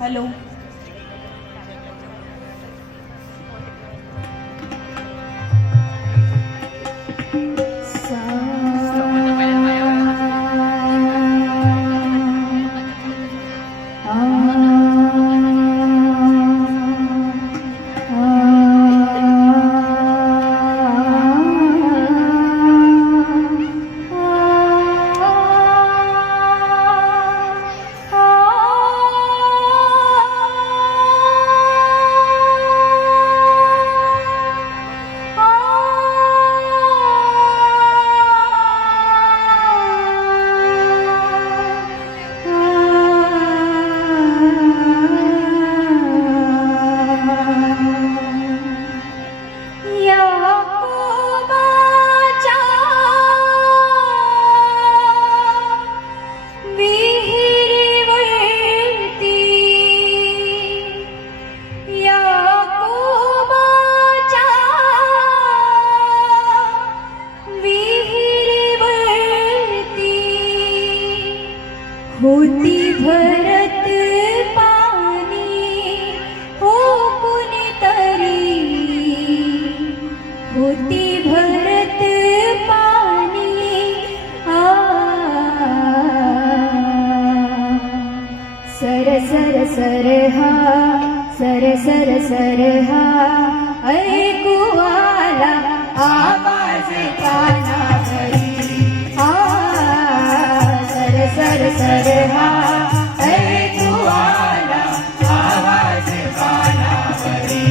Hello. होती भरत पाणी हो कुणीतरी, होती भरत पाणी सर सर सर हा, सर सर सर हा, ऐकू आला आवाज कानावरी. सर सर हा, ऐकू आला आवाज कानावरी.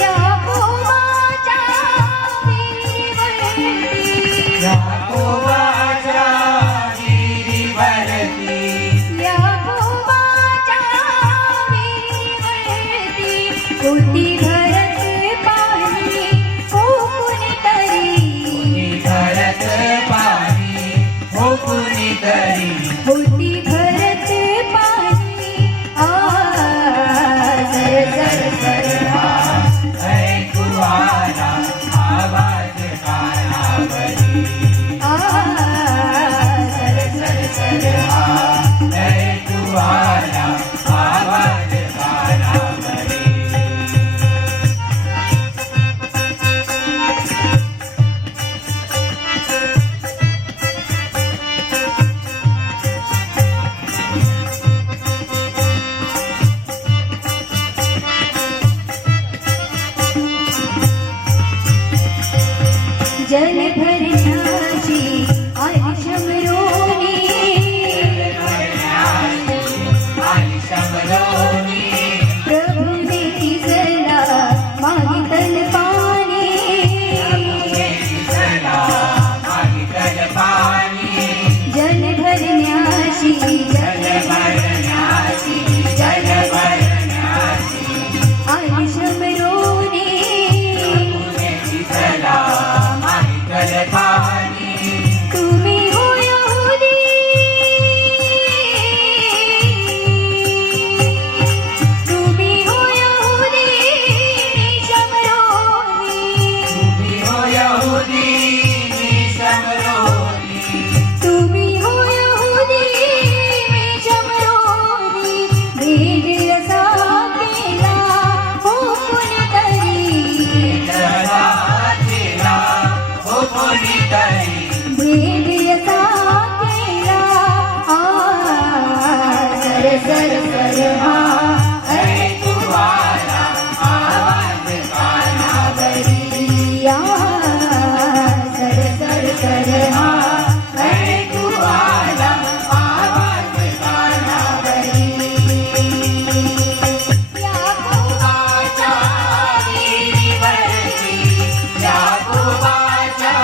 याकोबाच्या विहिरीवरती, याकोबाच्या विहिरीवरती, याकोबाच्या विहिरीवरती होती भरत पाणी हो कुणीतरी, भरत पाणी हो कुणीतरी, होती भरत पाणी सर सर सर हा, ऐकू आला आवाज कानावरी. सर सर सर हा, ऐकू आला आवाज कानावरी. जल भरण्याची आली शमरोनी, आली शमरोनी, प्रभूने तिजला मागितल पाणी, चला मागितल पाणी. जल भरण्याची जल भरण्याची, जल भरण्याची, आली शमरोनी, चला मागितल पाणी. तुम्ही हो यहुदी, तुम्ही हो यहुदी शमरोनी, तुम्ही हो यहुदी मी शमरोनी, तुम्ही हो यहुदी मी शमरोनी. भेद असा केला हो कुणीतरी, चला तिला हो कोणीतरी, भेद असा केला सर सर सर हा, ऐकू आला आवाज कानावरी. सर सर सर हा, ऐकू आला आवाज कानावरी. याकोबाच्या विहिरीवरती, याकोबाच्या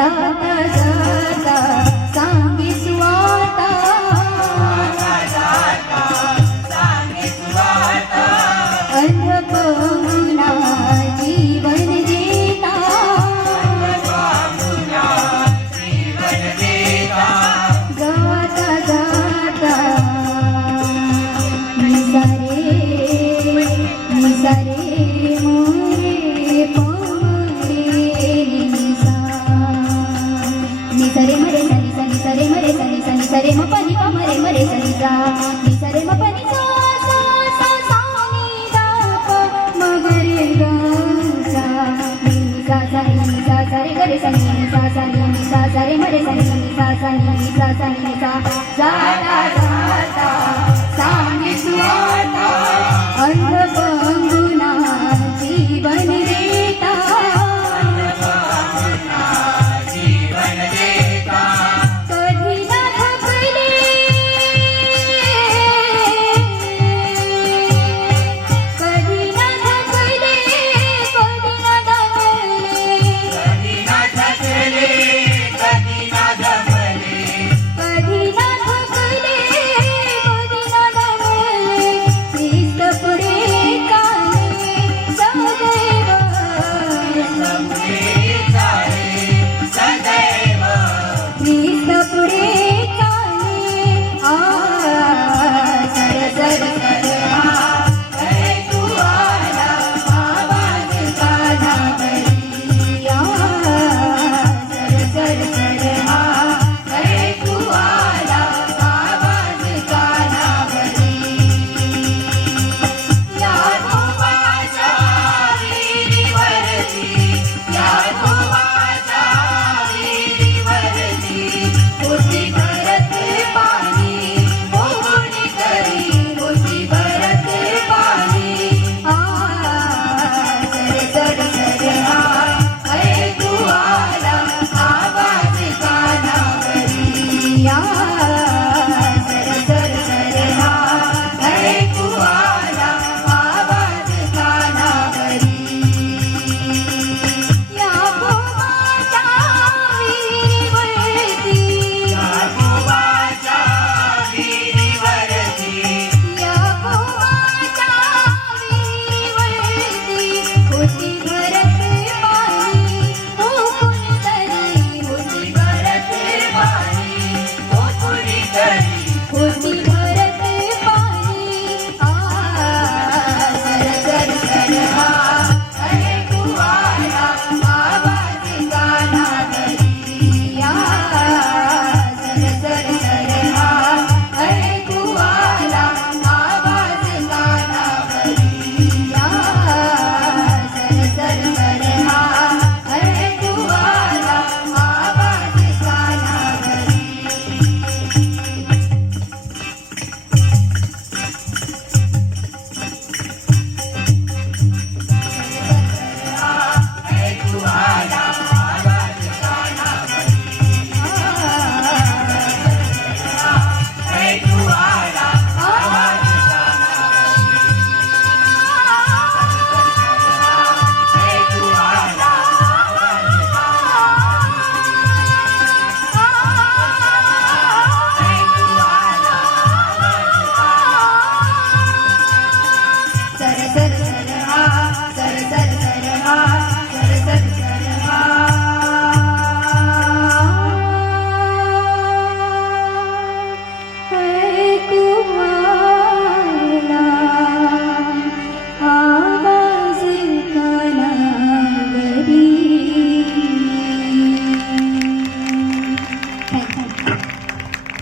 जाता जाता सांगी सुवार्ता अंधपहुना जीवन देता जाता जाता निसारे मोरे पमरे निसा निसरे मरे सनी सनी सरे मरे सनी सनी सरे म पनी पमरे मरे सनी सा निसरे म पनी सा सा सा सा नी दा प मगरे गा सा नी सा सा नी सा सरे गरे सनी सा सा नी सा सरे मरे सनी सा सा नी सा सा नी सा सा